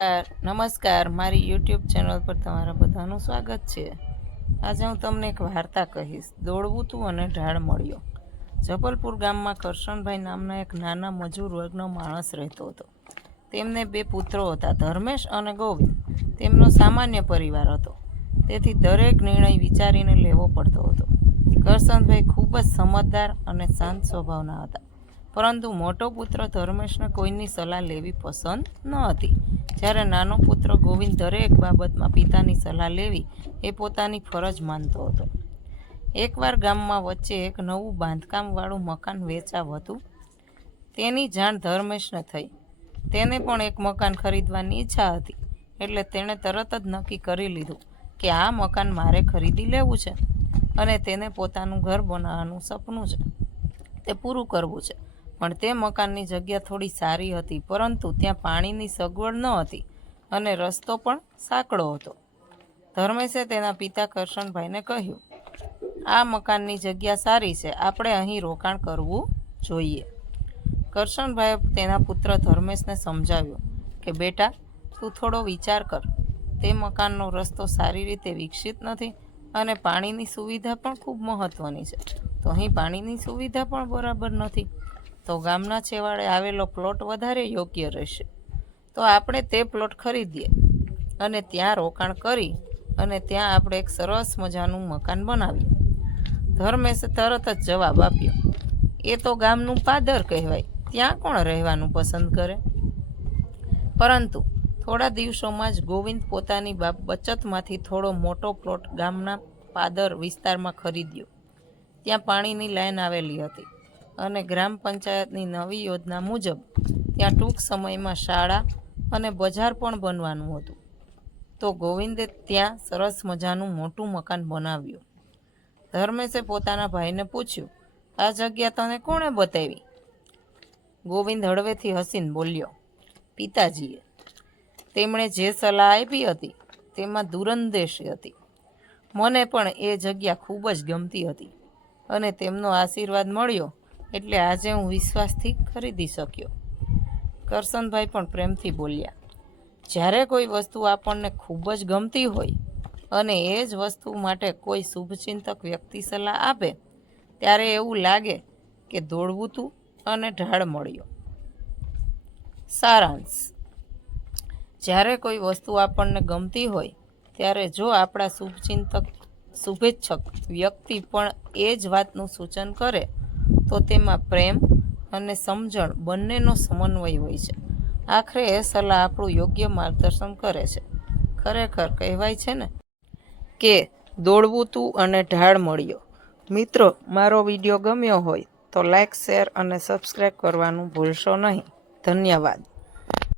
નમસ્કાર, મારી YouTube channel પર તમારા બધાનું સ્વાગત છે। આજે હું તમને એક વાર્તા કહીશ, દોડવું તું અને ઢાળ મળ્યો। જબલપુર ગામમાં કરશનભાઈ નામના એક નાના મજૂર વર્ગનો માણસ રહેતો હતો। તેમને બે પુત્રો હતા, ધર્મેશ અને ગોવિંદ। તેમનો સામાન્ય પરિવાર હતો, તેથી દરેક નિર્ણય વિચારીને લેવો પડતો હતો। કરશનભાઈ ખૂબ જ સમજદાર અને શાંત સ્વભાવના હતા, પરંતુ મોટો પુત્ર ધર્મેશને કોઈની સલાહ લેવી પસંદ ન હતી। જ્યારે નાનો પુત્ર ગોવિંદ દરેક બાબતમાં પિતાની સલાહ લેવી એ પોતાની ફરજ માનતો હતો। એકવાર ગામમાં વચ્ચે એક નવું બાંધકામવાળું મકાન વેચાવ હતું। તેની જાણ ધર્મેશને થઈ। તેને પણ એક મકાન ખરીદવાની ઈચ્છા હતી, એટલે તેણે તરત જ નક્કી કરી લીધું કે આ મકાન મારે ખરીદી લેવું છે અને તેને પોતાનું ઘર બનાવવાનું સપનું છે તે પૂરું કરવું છે। પણ તે મકાનની જગ્યા થોડી સારી હતી, પરંતુ ત્યાં પાણીની સગવડ ન હતી અને રસ્તો પણ સાંકડો હતો। ધર્મેશે તેના પિતા કરશનભાઈને કહ્યું, આ મકાનની જગ્યા સારી છે, આપણે અહીં રોકાણ કરવું જોઈએ। કરશનભાઈએ તેના પુત્ર ધર્મેશને સમજાવ્યું કે બેટા, તું થોડો વિચાર કર, તે મકાનનો રસ્તો સારી રીતે વિકસિત નથી અને પાણીની સુવિધા પણ ખૂબ મહત્વની છે। તો અહીં પાણીની સુવિધા પણ બરાબર નથી, તો ગામના છેવાડે આવેલો પ્લોટ વધારે યોગ્ય રહેશે। તો આપણે તે પ્લોટ ખરીદીએ અને ત્યાં રોકાણ કરી અને ત્યાં આપણે એક સરસ મજાનું મકાન બનાવીએ। ધર્મેશે તરત જ જવાબ આપ્યો, એ તો ગામનું પાદર કહેવાય, ત્યાં કોણ રહેવાનું પસંદ કરે? પરંતુ થોડા દિવસોમાં જ ગોવિંદ પોતાની બચતમાંથી થોડો મોટો પ્લોટ ગામના પાદર વિસ્તારમાં ખરીદ્યો। ત્યાં પાણીની લાઈન આવેલી હતી અને ગ્રામ પંચાયતની નવી યોજના મુજબ ત્યાં ટૂંક સમયમાં શાળા અને બજાર પણ બનવાનું હતું। તો ગોવિંદે ત્યાં સરસ મજાનું મોટું મકાન બનાવ્યું। ધર્મેશે પોતાના ભાઈને પૂછ્યું, આ જગ્યા તને કોણે બતાવી? ગોવિંદ હળવેથી હસીને બોલ્યો, પિતાજીએ। તેમણે જે સલાહ આપી હતી તેમાં દૂરંદેશી હતી। મને પણ એ જગ્યા ખૂબ જ ગમતી હતી અને તેમનો આશીર્વાદ મળ્યો એટલે આજે હું વિશ્વાસથી ખરીદી શક્યો। કરશનભાઈ પણ પ્રેમથી બોલ્યા, જ્યારે કોઈ વસ્તુ આપણને ખૂબ જ ગમતી હોય અને એ જ વસ્તુ માટે કોઈ શુભચિંતક વ્યક્તિ સલાહ આપે, ત્યારે એવું લાગે કે દોડવું તું અને ઢાળ મળ્યો। સારાંશ: જ્યારે કોઈ વસ્તુ આપણને ગમતી હોય ત્યારે જો આપણા શુભેચ્છક વ્યક્તિ પણ એ જ વાતનું સૂચન કરે તો તેમાં પ્રેમ અને સમજણ બંનેનો સમન્વય હોય છે। આખરે એ સલાહ આપણું યોગ્ય માર્ગદર્શન કરે છે। ખરેખર કહેવાય છે ને કે દોડવું તું અને ઢાળ મળ્યો। મિત્રો, મારો વિડીયો ગમ્યો હોય તો લાઈક, શેર અને સબસ્ક્રાઈબ કરવાનું ભૂલશો નહીં। ધન્યવાદ।